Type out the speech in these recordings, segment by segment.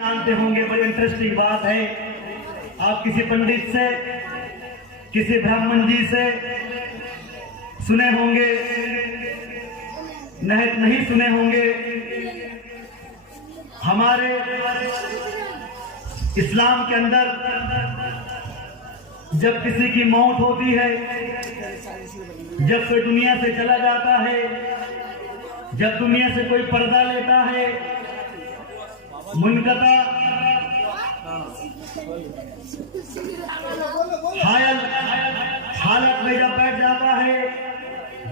जानते होंगे, बड़ी इंटरेस्टिंग बात है। आप किसी पंडित से, किसी ब्राह्मण जी से सुने होंगे, नहीं सुने होंगे। हमारे इस्लाम के अंदर जब किसी की मौत होती है, जब कोई दुनिया से चला जाता है, जब दुनिया से कोई पर्दा लेता है, मुनकता हालत में जब बैठ जाता है,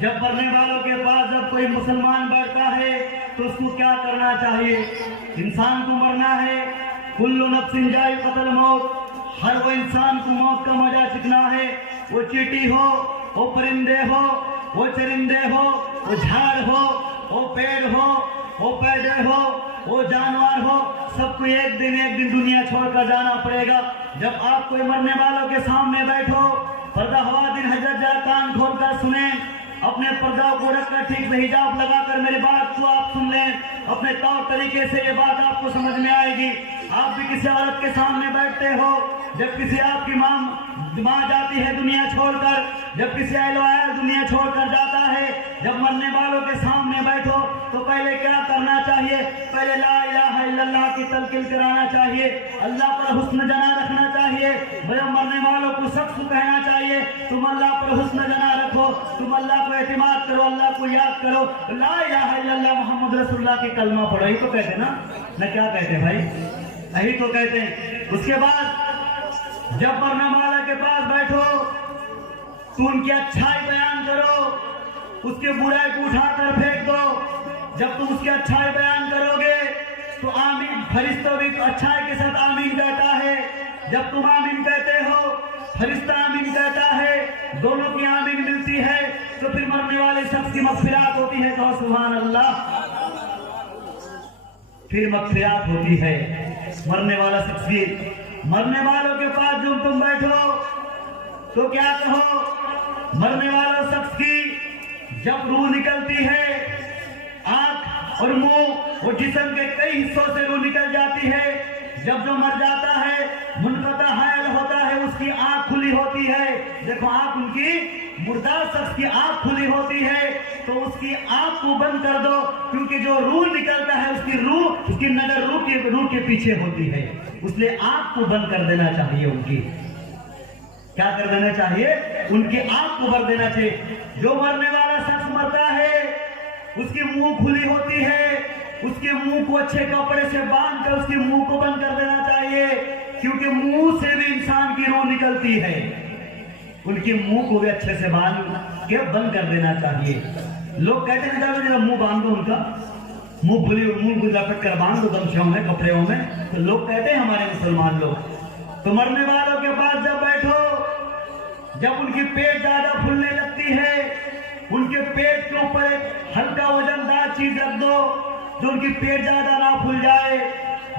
जब मरने वालों के पास जब कोई मुसलमान बैठता है तो उसको क्या करना चाहिए? इंसान को मरना है, कुल्लु नफ्सिन जायक़तुल मौत, हर वो इंसान को मौत का मजा चखना है। वो चींटी हो, वो परिंदे हो, वो चरिंदे हो, वो झाड़ हो, वो पेड़ हो, वो पौधे हो, वो जानवर हो, सबको एक दिन दुनिया छोड़कर जाना पड़ेगा। जब आप कोई मरने वालों के सामने बैठो, पर्दा हवा दिन हजरत जरा कान खोलकर सुने, अपने पर्दा को रखकर ठीक से हिजाब लगाकर मेरी बात को आप सुन लें। अपने तौर तरीके से ये बात आपको समझ में आएगी। आप भी किसी औरत के सामने बैठते हो, जब किसी आपकी माँ जाती है दुनिया छोड़कर, जब किसी अहलो अहल दुनिया छोड़कर जाता है, जब मरने वालों के सामने बैठो तो पहले क्या करना चाहिए? पहले ला इलाहा इल्लल्लाह की तलकीन कराना चाहिए, अल्लाह पर हुस्न जना रखना चाहिए। जब मरने वालों को सख्त कहना चाहिए, तुम अल्लाह पर हुस्न जना रखो, तुम अल्लाह को एतमाद करो, अल्लाह को याद करो, ला इलाहा इल्लल्लाह मोहम्मद रसूलुल्लाह की कलमा पढ़ो। यही तो कहते ना, न क्या कहते भाई, यही तो कहते हैं। उसके बाद जब मरने वाला के पास बैठो तो उनकी अच्छाई बयान करो, उसके बुराई को उठाकर फेंक दो। जब तुम उसकी अच्छाई बयान करोगे तो आमीन, फरिश्ता भी तो अच्छाई के साथ आमीन कहता है। जब तुम आमीन कहते हो, फरिश्ता आमीन कहता है, दोनों की आमीन मिलती है तो फिर मरने वाले शख्स की मग़फ़िरात होती है। तो सुभान अल्लाह, फिर मग़फ़िरात होती है मरने वाला शख्स की। मरने वालों के पास जब तुम बैठो तो क्या कहो? मरने वाला शख्स की जब रूह निकलती है, आंख और मुंह और जिस्म के कई हिस्सों से रूह निकल जाती है। जब जो मर जाता है, मुनक़ता हायल होता है, उसकी आंख खुली होती है। देखो आंख, उनकी मुर्दा शख्स की आंख खुली होती है तो उसकी आंख को बंद कर दो, क्योंकि जो रूह निकलता है उसकी रूह, उसकी नजर रूह के पीछे होती है, इसलिए आंख को बंद कर देना चाहिए। उनकी क्या कर देना चाहिए? उनकी आंख को भर देना चाहिए। जो मरने वाला शख्स मरता है उसकी मुंह खुली होती है, उसके मुंह को अच्छे कपड़े से बांध कर उसके मुंह को बंद कर देना चाहिए, क्योंकि मुंह से भी इंसान की रूह निकलती है। उनके मुंह को भी अच्छे से बांध के बंद कर देना चाहिए। लोग कहते हैं जरा मुंह बांध दो, उनका मुंह को लपट कर बांध दो गमछों में, कपड़ों में, तो लोग कहते हैं हमारे मुसलमान लोग। तो मरने वालों के पास जब बैठो, जब उनकी पेट ज्यादा फूलने लगती है, उनके पेट के ऊपर एक हल्का वजनदार चीज रख दो जो उनकी पेट ज्यादा ना फूल जाए।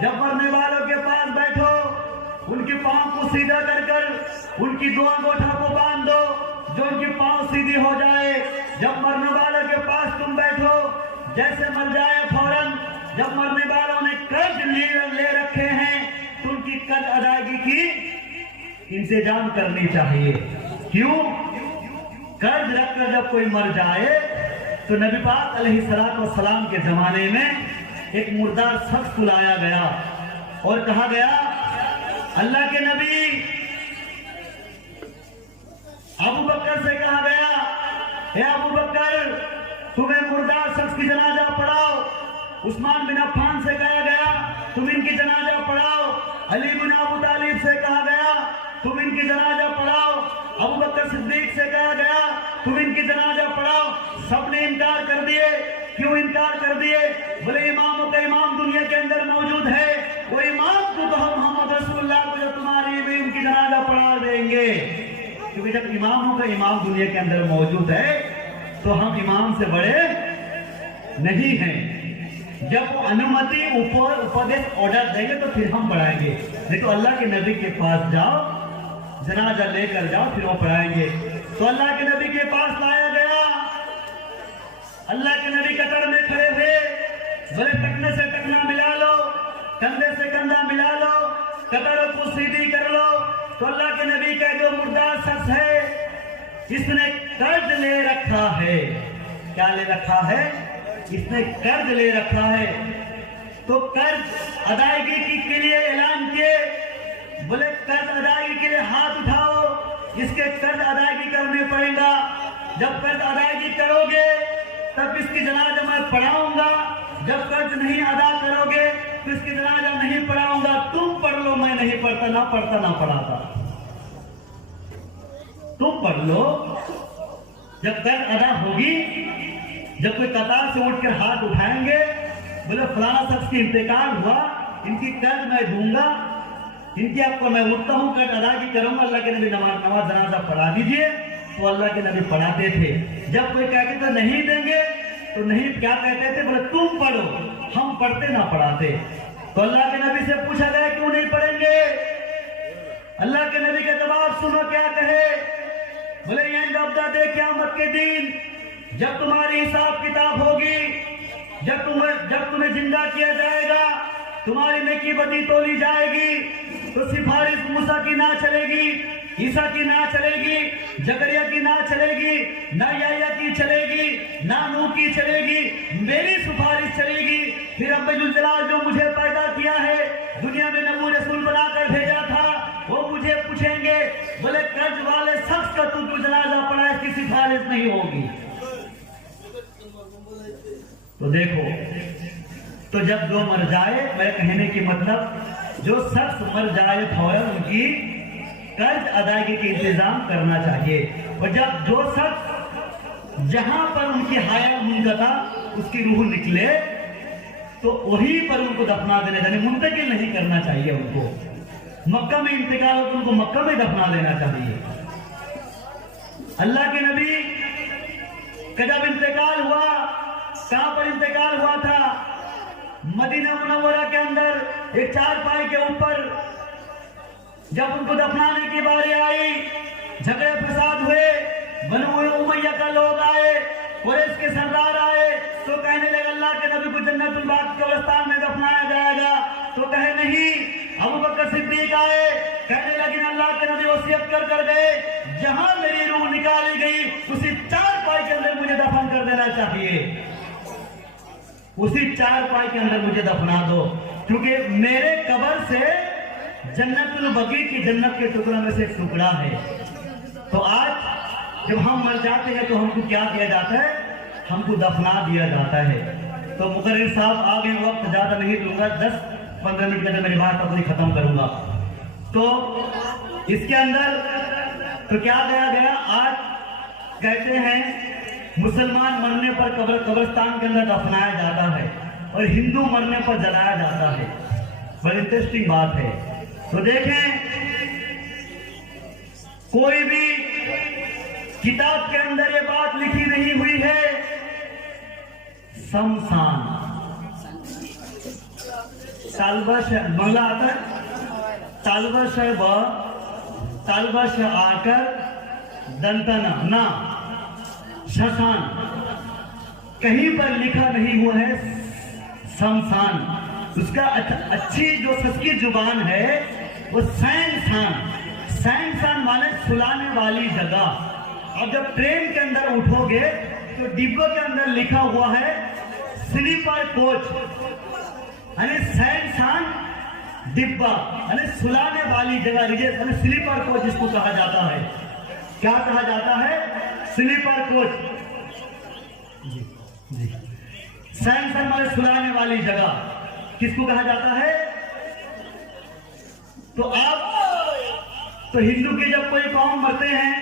जब मरने वालों के पास बैठो, उनके पांव को सीधा कर उनकी दो अंगूठा को बांध दो जो उनकी पांव सीधी हो जाए। जब मरने वालों के पास तुम बैठो, जैसे मर जाए फौरन, जब मरने वालों ने कर्ज ले रखे हैं तो उनकी कर्ज अदायगी की इंतजाम करनी चाहिए। क्यों? कर्ज रखकर जब कोई मर जाए तो नबी पाक अलैहिस्सलातु वस्सलाम के जमाने में एक मुर्दार शख्स को लाया गया और कहा गया, अल्लाह के नबी, अबू बकर से कहा गया, हे अबू बकर, तुम्हें मुर्दार शख्स की जनाजा पढ़ाओ। उस्मान बिन अफ़्फ़ान से कहा गया, तुम इनकी जनाजा पढ़ाओ। अली बिन अबू तालिब से कहा गया, तुम इनकी जनाजा पढ़ाओ। अबू बकर सिद्दीक से कहा गया, तुम इनकी जनाजा पढ़ाओ। सबने इनकार कर दिए। क्यों इनकार कर दिए? बोले इमामों का इमाम दुनिया के अंदर मौजूद है, वो इमाम को तो हम मोहम्मद रसूलुल्लाह को जो तुम्हारी भी उनकी जनाजा पढ़ा देंगे। क्योंकि जब इमामों का इमाम दुनिया के अंदर मौजूद है तो हम इमाम से बड़े नहीं हैं। जब वो अनुमति उपदेश ऑर्डर देंगे तो फिर हम पढ़ाएंगे, नहीं तो अल्लाह के नबी के पास जाओ, जनाजा लेकर जाओ, फिर वो पढ़ाएंगे। तो अल्लाह के नबी के पास लाया गया। अल्लाह के नबी कतर में खड़े हुए, बोले टकने से टकना मिला लो। कंधे से कंधा मिला लो, कब्र को सीधी कर लो, तो अल्लाह के नबी का जो मुर्दार शख्स है इसने कर्ज ले रखा है। क्या ले रखा है? इसने कर्ज ले रखा है। तो कर्ज अदायगी के लिए ऐलान किए, बोले कर्ज अदायगी के लिए हाथ उठाओ, इसके कर्ज अदायगी करने पड़ेगा। जब कर्ज अदायगी करोगे तब इसकी जनाजा मैं पढ़ाऊंगा, जब कर्ज नहीं अदा करोगे तो इसकी जनाजा नहीं पढ़ाऊंगा। तुम पढ़ लो, मैं नहीं पढ़ता, ना पढ़ाता। तुम पढ़ लो। जब कर्ज अदा होगी, जब कोई कतार से उठकर हाथ उठाएंगे, बोले फलाना शख्स की इंतकाल हुआ, इनकी कर्ज मैं दूंगा, इनकी आपको मैं उठता हूं, कर्ज अदायगी करूंगा, अल्लाह के नबी नमाज जनाजा पढ़ा दीजिए। तो अल्लाह के नबी पढ़ाते थे। जब कोई कहते थे नहीं देंगे तो नहीं, क्या कहते थे? बोले तुम पढ़ो, हम पढ़ते ना पढ़ाते। तो अल्लाह के नबी से पूछा गया क्यों नहीं पढ़ेंगे? अल्लाह के नबी का जवाब सुनो, क्या कहे? बोले एंड ऑफ द डे, क़यामत के दिन जब तुम्हारी हिसाब किताब होगी, जब तुम्हें जिंदा किया जाएगा, तुम्हारी नेकी बदी तोली जाएगी, तो सिफारिश मूसा की ना चलेगी, ईसा की ना चलेगी, जकरिया की ना चलेगी, ना याया की चलेगी, ना नूह की चलेगी, मेरी सिफारिश चलेगी। फिर रब्बुल जलाल जो मुझे पैदा किया है, दुनिया में नबी रसूल बनाकर भेजा था, वो मुझे पूछेंगे, बोले कर्ज वाले शख्स का तू जनाजा पढ़ा, इसकी सिफारिश नहीं होगी। तो देखो, तो जब जो मर जाए, मेरे कहने की मतलब जो शख्स मर जाए फौरन उनकी कर्ज अदायगी के इंतजाम करना चाहिए। और जब जो शख्स जहां पर उनकी हयात मुनक़ता, उसकी रूह निकले, तो वहीं पर उनको दफना देना चाहिए, मुंतकिल नहीं करना चाहिए। उनको मक्का में इंतकाल हो तो उनको मक्का में दफना देना चाहिए। अल्लाह के नबी का जब इंतकाल हुआ, कहां पर इंतकाल हुआ था? मदीना मुनव्वरा के अंदर एक चारपाई के ऊपर। जब उनको दफनाने की बारी आई, झगड़े फसाद हुए, बनु उमैया का लोग आए, कुरैश के सरदार आए, तो कहने लगे अल्लाह के नबी को जन्नतुल बाक़ी कब्रिस्तान में दफनाया जाएगा। तो कहे नहीं। अबू बकर सिद्दीक आए, कहने लगे अल्लाह के नबी वसीयत कर गए, जहां मेरी रूह निकाली गई उसी चारपाई के अंदर मुझे दफन कर देना चाहिए, उसी चारपाई के अंदर मुझे दफना दो, क्योंकि मेरे कब्र से जन्नतुल बकी की जन्नत के टुकड़ों में से एक टुकड़ा है। तो आज जब हम मर जाते हैं तो हमको क्या किया जाता है? हमको दफना दिया जाता है। तो मुकर्रिर साहब आगे वक्त ज्यादा नहीं दूंगा, 10-15 मिनट के अंदर मेरी बात अपनी खत्म करूंगा। तो इसके अंदर तो क्या कहा गया? आज कहते हैं मुसलमान मरने पर कब्रिस्तान के अंदर दफनाया जाता है और हिंदू मरने पर जलाया जाता है। बड़ी इंटरेस्टिंग बात है। तो देखें, कोई भी किताब के अंदर ये बात लिखी नहीं हुई है। शमशान तालबश बंगला आता है, तालबश आकर दंतना ना शमशान, कहीं पर लिखा नहीं हुआ है शमशान। उसका अच्छी जो सस्की जुबान है वो सैंसान माने सुलाने वाली जगह। और जब ट्रेन के अंदर उठोगे तो डिब्बे के अंदर लिखा हुआ है स्लीपर कोच, यानी सैंसान डिब्बा, यानी सुलाने वाली जगह, यानी स्लीपर कोच जिसको कहा जाता है। क्या कहा जाता है? Sleeper coach. सैंसान माने सुलाने वाली जगह किसको कहा जाता है? तो आप तो हिंदू के जब कोई कौम मरते हैं,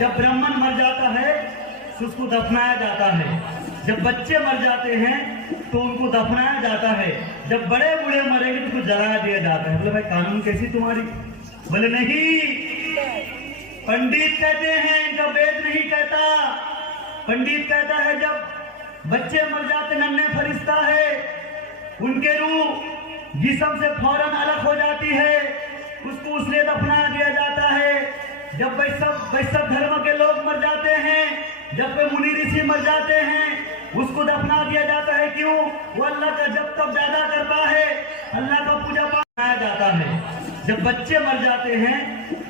जब ब्राह्मण मर जाता है तो उसको दफनाया जाता है, जब बच्चे मर जाते हैं तो उनको दफनाया जाता है, जब बड़े बूढ़े मरेंगे तो उनको जला दिया जाता है। बोले भाई कानून कैसी तुम्हारी? बोले नहीं, पंडित कहते हैं, इनका वेद नहीं कहता। पंडित कहता है जब बच्चे मर जाते, नन्हे फरिश्ता है, उनके रूह जिस्म से फौरन अलग हो जाती है, उसको उसलिए दफना दिया जाता है। जब वैष्णव धर्म के लोग मर जाते हैं, जब कोई मुनि ऋषि मर जाते हैं, उसको दफना दिया जाता है। क्यों? वो अल्लाह का जब तब ज्यादा करता है, अल्लाह का पूजा पाठ कराया जाता है। जब बच्चे मर जाते हैं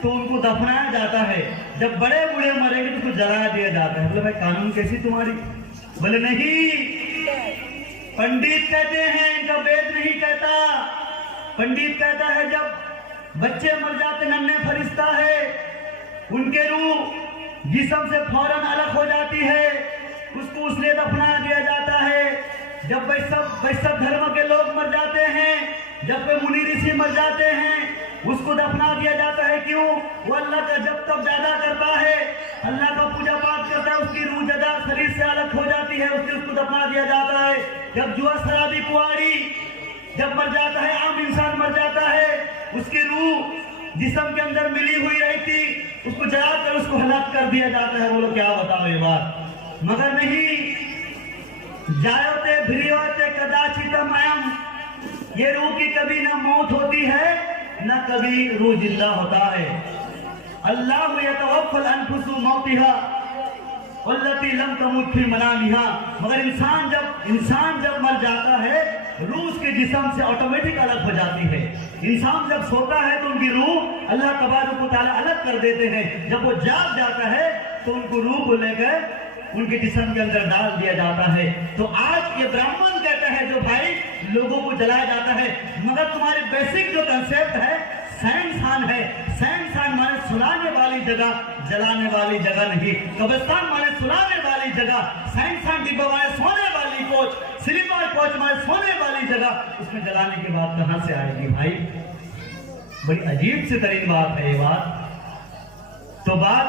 तो उनको दफनाया जाता है, जब बड़े बूढ़े मरेंगे तो उनको जला दिया जाता है। बोले भाई कानून कैसी तुम्हारी? बोले नहीं, पंडित कहते हैं, इनका वेद नहीं कहता। पंडित कहता है जब बच्चे मर जाते, नन्हे फरिश्ता है, उनके रूह जिस्म से फौरन अलग हो जाती है, उसको उसलिए दफना दिया जाता है। जब वैष्णव धर्म के लोग मर जाते हैं, जब कोई मुनि ऋषि मर जाते हैं, उसको दफना दिया जाता है। क्यों? वो अल्लाह का जब तक ज्यादा करता है, अल्लाह का पूजा पाठ करता है, उसकी रूह ज्यादा शरीर से अलग हो जाती है, उसको दफना दिया जाता है। जब जुआ शराबी कुआरी जब मर जाता है, आम इंसान मर जाता है, उसकी रूह जिस्म के अंदर मिली हुई रहती, उसको जलाकर उसको हलाक कर दिया जाता है। बोलो क्या बताओ ये बात? मगर नहीं, जायोते भिरियोते कदाचितम अयम, ये रूह की कभी ना मौत होती है ना कभी रूह जिंदा होता है। अल्लाह यतवफ़्फ़ल अनफुसु मौतिहा वल्लती लम तमुत फी मनामिहा। मगर इंसान जब मर जाता है, रूह उसके जिस्म से ऑटोमेटिक अलग हो जाती है। इंसान जब सोता है तो उनकी रूह अल्लाह तबारक व तआला अलग कर देते हैं। जब वो जाग जाता है तो उनको रूह को लेकर उनके जिस्म के अंदर डाल दिया जाता है। तो आज ये ब्राह्मण कहता है जो भाई लोगों को जलाया जाता है, मगर तुम्हारे बेसिक जो कंसेप्ट है सैंसान है। सैंसान माने सुलाने वाली जगह, जलाने वाली जगह नहीं। कब्रिस्तान माने सुलाने वाली जगह, सैंसान डिब्बा माने सोने वाली कोच, स्लीपर कोच माने सोने वाली जगह, उसमें जलाने की बात कहां से आएगी भाई? बड़ी अजीब सी तरीन बात है ये बात। तो बात